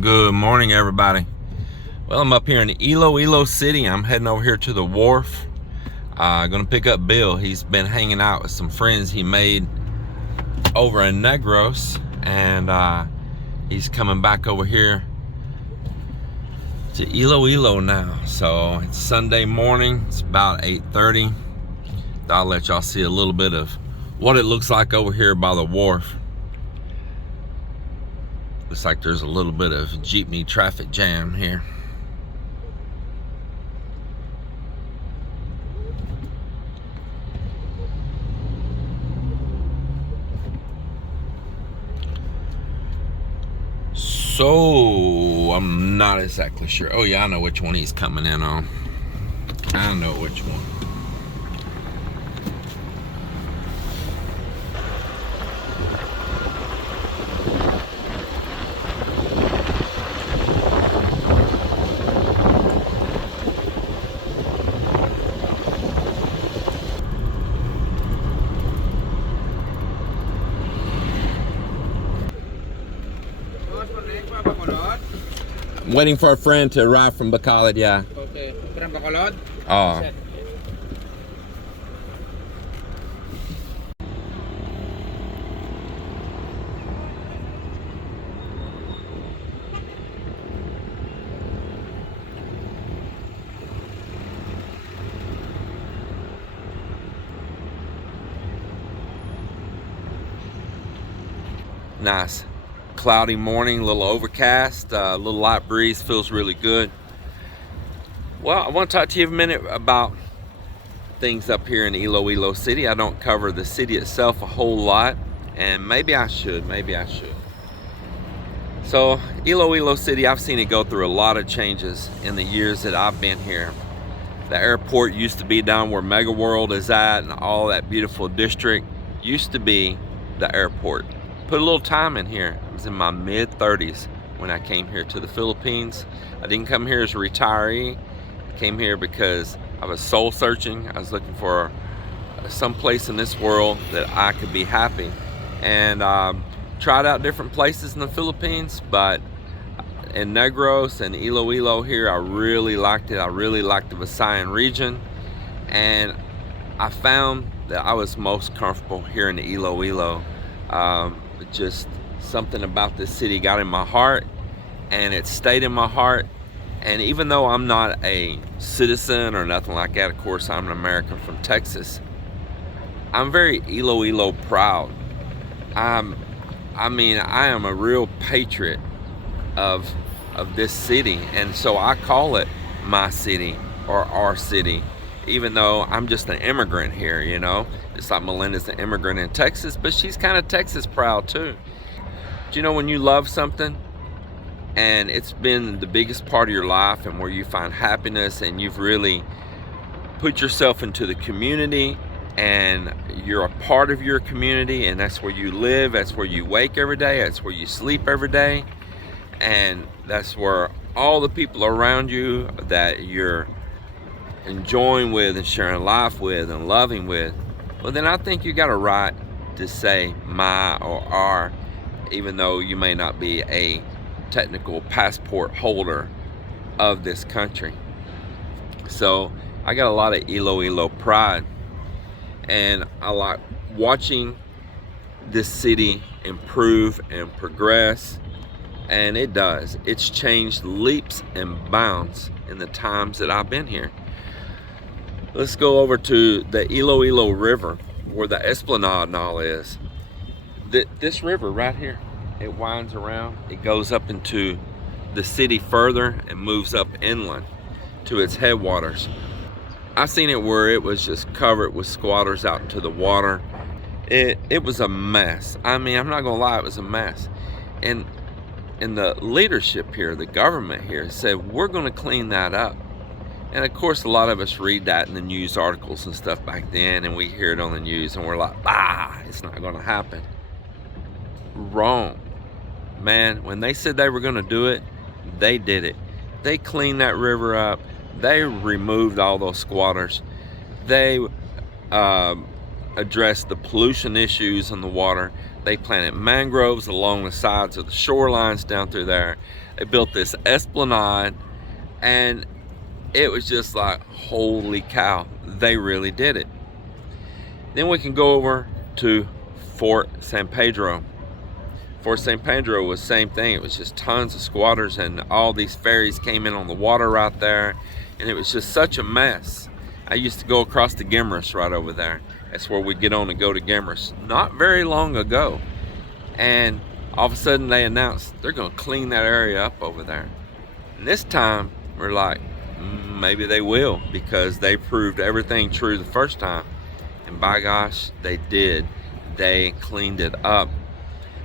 Good morning, everybody. Well, I'm up here in Iloilo City. I'm heading over here to the wharf. Gonna pick up Bill. He's been hanging out with some friends he made over in Negros, and he's coming back over here to Iloilo now. So it's Sunday morning. It's about 8:30. I'll let y'all see a little bit of what it looks like over here by the wharf. Looks like there's a little bit of jeepney traffic jam here. So I'm not exactly sure. Oh yeah, I know which one he's coming in on. I know which one. I'm waiting for a friend to arrive from Bacolod, yeah. Okay, from Bacolod? Oh. Nice. Cloudy morning, a little overcast, a little light breeze, feels really good. Well, I want to talk to you a minute about things up here in Iloilo City. I don't cover the city itself a whole lot, and maybe I should. So Iloilo City, I've seen it go through a lot of changes in the years that I've been here. The airport used to be down where Mega World is at, and all that beautiful district used to be the airport. Put a little time in here. I was in my mid-30s when I came here to the Philippines. I didn't come here as a retiree. I came here because I was soul searching. I was looking for some place in this world that I could be happy, and tried out different places in the Philippines, but in Negros and Iloilo here, I really liked it. I really liked the Visayan region, and I found that I was most comfortable here in Iloilo. Just something about this city got in my heart, and it stayed in my heart. And even though I'm not a citizen or nothing like that, of course I'm an American from Texas, I'm very Iloilo proud. I am a real patriot of this city, and so I call it my city or our city, even though I'm just an immigrant here, you know. Just like Melinda's an immigrant in Texas, but she's kind of Texas proud too. Do you know when you love something and it's been the biggest part of your life, and where you find happiness, and you've really put yourself into the community, and you're a part of your community, and that's where you live, that's where you wake every day, that's where you sleep every day, and that's where all the people around you that you're enjoying with and sharing life with and loving with, well, then I think you got a right to say my or our, even though you may not be a technical passport holder of this country. So I got a lot of Iloilo pride, and I like watching this city improve and progress, and it does. It's changed leaps and bounds in the times that I've been here. Let's go over to the Iloilo River, where the Esplanade and all is. This river right here, it winds around, it goes up into the city further and moves up inland to its headwaters. I seen it where it was just covered with squatters out into the water. It was a mess. I mean, I'm not gonna lie, it was a mess. And the leadership here, the government here, said, we're gonna clean that up. And of course, a lot of us read that in the news articles and stuff back then, and we hear it on the news, and we're like, it's not gonna happen. Wrong. Man, when they said they were gonna do it, they did it. They cleaned that river up. They removed all those squatters. They addressed the pollution issues in the water. They planted mangroves along the sides of the shorelines down through there. They built this esplanade, and it was just like, holy cow, they really did it. Then we can go over to Fort San Pedro. Fort San Pedro was the same thing. It was just tons of squatters, and all these ferries came in on the water right there, and it was just such a mess. I used to go across to Gimmerus right over there. That's where we get on and go to Gimmerus not very long ago. And all of a sudden they announced they're going to clean that area up over there. And this time we're like, maybe they will, because they proved everything true the first time. And by gosh, they did. They cleaned it up.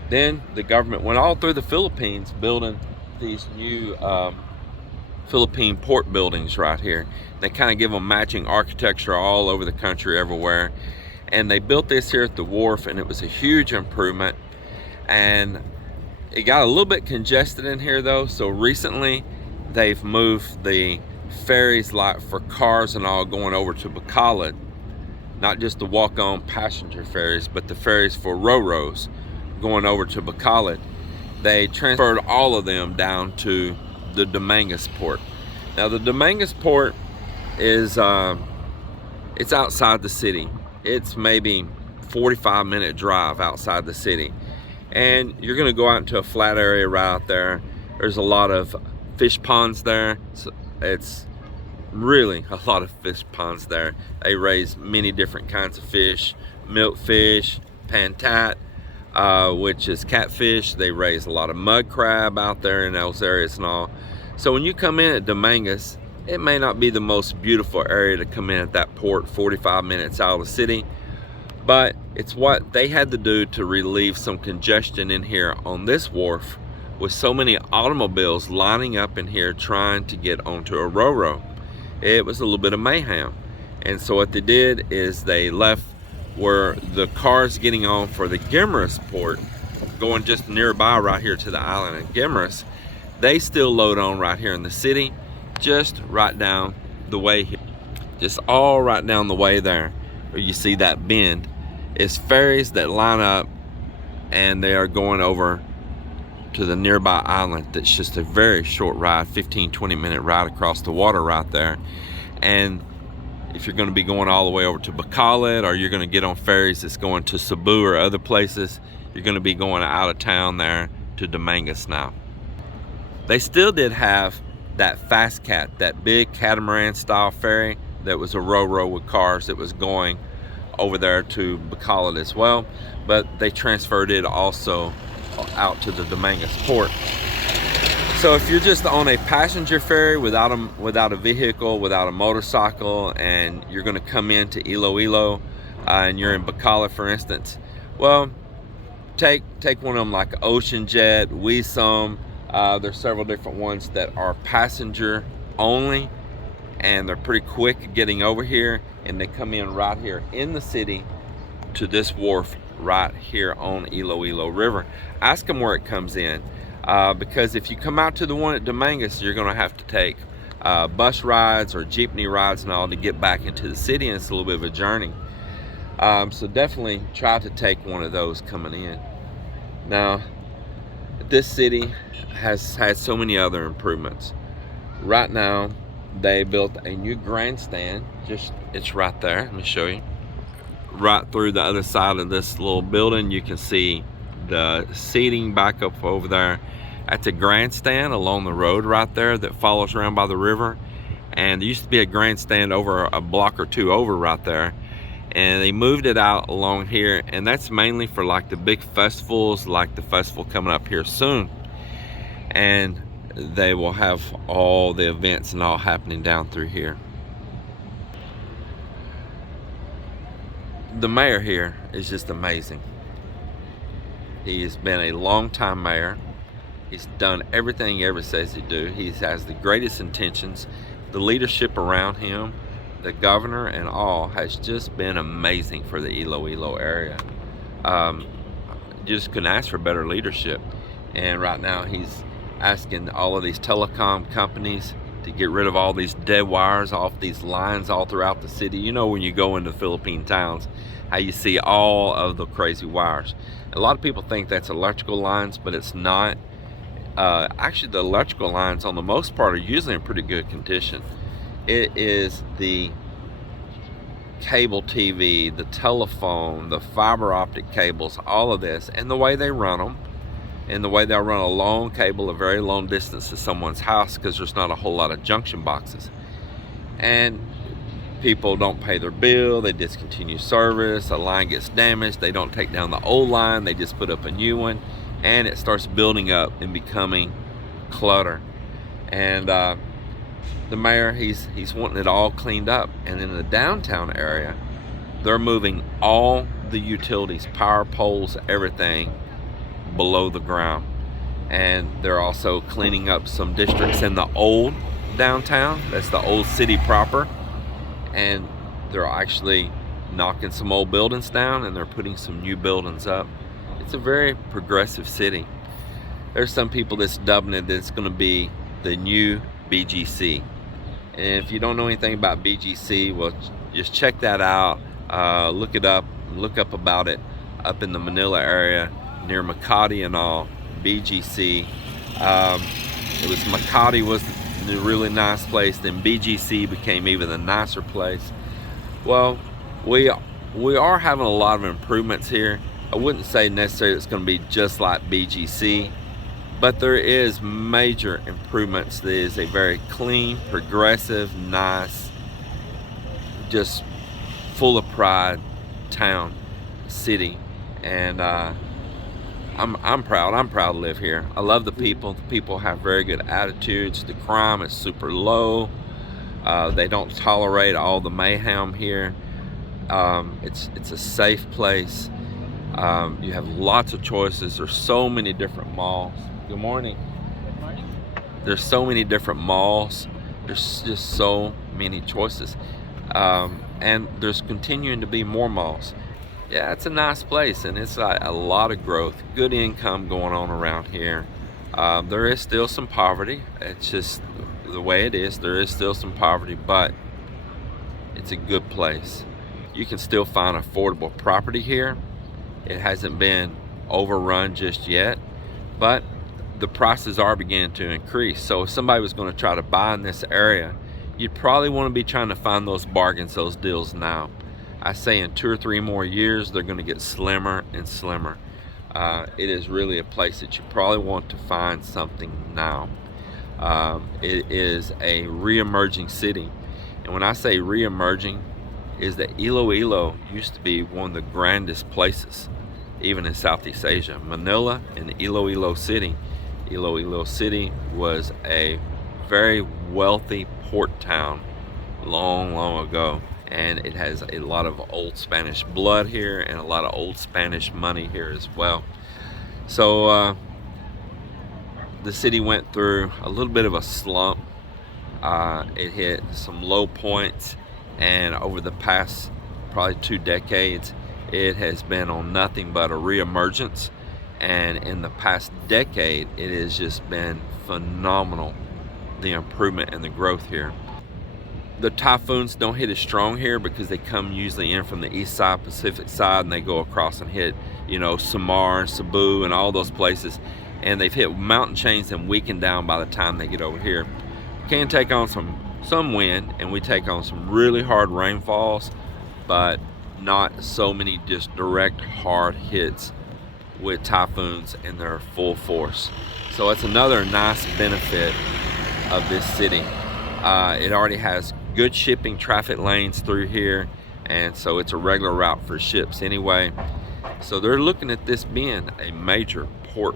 Then the government went all through the Philippines building these new Philippine port buildings right here. They kind of give them matching architecture all over the country, everywhere. And they built this here at the wharf, and it was a huge improvement. And it got a little bit congested in here though, so recently they've moved the ferries, like for cars and all, going over to Bacolod. Not just the walk-on passenger ferries, but the ferries for ro-ros going over to Bacolod. They transferred all of them down to the Dumangas port. Now the Dumangas port is it's outside the city. It's maybe 45-minute drive outside the city, and you're going to go out into a flat area right out there. There's a lot of fish ponds there. So it's really a lot of fish ponds there. They raise many different kinds of fish: milkfish, pantat, which is catfish. They raise a lot of mud crab out there in those areas and all. So when you come in at Dumangas, it may not be the most beautiful area to come in at that port, 45 minutes out of the city, but it's what they had to do to relieve some congestion in here on this wharf, with so many automobiles lining up in here trying to get onto a ro-ro. It was a little bit of mayhem. And so what they did is they left where the cars getting on for the Gimmerus port, going just nearby right here to the island of Gimmerus, they still load on right here in the city, just right down the way here. Just all right down the way there, where you see that bend, is ferries that line up, and they are going over to the nearby island. That's just a very short ride, 15-20 minute ride across the water right there. And if you're going to be going all the way over to Bacolod, or you're going to get on ferries that's going to Cebu or other places, you're going to be going out of town there to Dumangas now. They still did have that Fast Cat, that big catamaran style ferry that was a ro-ro with cars that was going over there to Bacolod as well, but they transferred it also out to the Dumangas port. So if you're just on a passenger ferry without a vehicle, without a motorcycle, and you're going to come into Iloilo and you're in Bacolod, for instance, well, take one of them like Ocean Jet, Weesum. There's several different ones that are passenger only, and they're pretty quick getting over here, and they come in right here in the city to this wharf right here on Iloilo River. Ask them where it comes in, because if you come out to the one at Dumangas, you're going to have to take bus rides or jeepney rides and all to get back into the city, and it's a little bit of a journey. So definitely try to take one of those coming in. Now, this city has had so many other improvements. Right now, they built a new grandstand. It's right there. Let me show you. Right through the other side of this little building, you can see the seating back up over there. That's a grandstand along the road right there that follows around by the river. And there used to be a grandstand over a block or two over right there, and they moved it out along here, and that's mainly for like the big festivals, like the festival coming up here soon. And they will have all the events and all happening down through here. The mayor here is just amazing. He has been a long time mayor. He's done everything he ever says he'd do. He has the greatest intentions. The leadership around him, the governor and all, has just been amazing for the Iloilo area. You just couldn't ask for better leadership. And right now he's asking all of these telecom companies to get rid of all these dead wires off these lines all throughout the city. You know, when you go into Philippine towns, how you see all of the crazy wires. A lot of people think that's electrical lines, but it's not. Actually, the electrical lines on the most part are usually in pretty good condition. It is the cable TV, the telephone, the fiber optic cables, all of this, and the way they run them, and the way they'll run a long cable a very long distance to someone's house because there's not a whole lot of junction boxes. And people don't pay their bill, they discontinue service, a line gets damaged, they don't take down the old line, they just put up a new one, and it starts building up and becoming clutter. And the mayor, he's wanting it all cleaned up. And in the downtown area, they're moving all the utilities, power poles, everything below the ground. And they're also cleaning up some districts in the old downtown, that's the old city proper, and they're actually knocking some old buildings down and they're putting some new buildings up. It's a very progressive city. There's some people that's dubbing it that it's going to be the new BGC. And if you don't know anything about BGC, well, just check that out. Look it up. Look up about it up in the Manila area near Makati and all. BGC. It was Makati was the really nice place. Then BGC became even a nicer place. Well, we are having a lot of improvements here. I wouldn't say necessarily it's going to be just like BGC, but there is major improvements. There is a very clean, progressive, nice, just full of pride town, city, and I'm proud. I'm proud to live here. I love the people. The people have very good attitudes. The crime is super low. They don't tolerate all the mayhem here. It's a safe place. You have lots of choices. There's so many different malls. Good morning. Good morning. There's so many different malls. There's just so many choices. And there's continuing to be more malls. Yeah, it's a nice place, and it's a lot of growth, good income going on around here. There is still some poverty. It's just the way it is. There is still some poverty, but it's a good place. You can still find affordable property here. It hasn't been overrun just yet, but the prices are beginning to increase. So if somebody was going to try to buy in this area, you'd probably want to be trying to find those bargains, those deals now. I say in 2 or 3 more years, they're going to get slimmer and slimmer. It is really a place that you probably want to find something now. It is a re-emerging city. And when I say re-emerging, is that Iloilo used to be one of the grandest places, even in Southeast Asia. Manila and Iloilo City. Iloilo City was a very wealthy port town long ago. And it has a lot of old Spanish blood here and a lot of old Spanish money here as well. So the city went through a little bit of a slump. It hit some low points, and over the past probably 2 decades, it has been on nothing but a reemergence. And in the past decade, it has just been phenomenal, the improvement and the growth here. The typhoons don't hit as strong here because they come usually in from the east side, Pacific side, and they go across and hit, you know, Samar and Cebu and all those places. And they've hit mountain chains and weakened down by the time they get over here. Can take on some wind, and we take on some really hard rainfalls, but not so many just direct hard hits with typhoons in their full force. So it's another nice benefit of this city. It already has good shipping traffic lanes through here, and so it's a regular route for ships anyway. So they're looking at this being a major port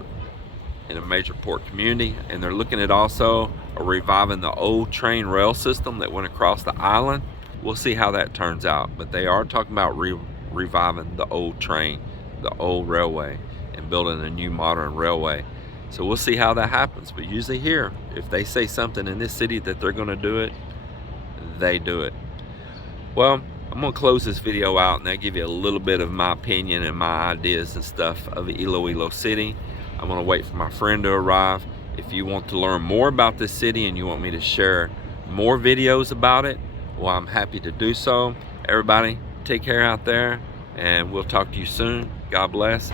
in a major port community, and they're looking at also reviving the old train rail system that went across the island. We'll see how that turns out, but they are talking about reviving the old train, the old railway, and building a new modern railway. So we'll see how that happens. But usually here, if they say something in this city that they're going to do it, they do it. Well, I'm going to close this video out, and I'll give you a little bit of my opinion and my ideas and stuff of Iloilo City. I'm going to wait for my friend to arrive. If you want to learn more about this city and you want me to share more videos about it, well, I'm happy to do so. Everybody, take care out there, and we'll talk to you soon. God bless.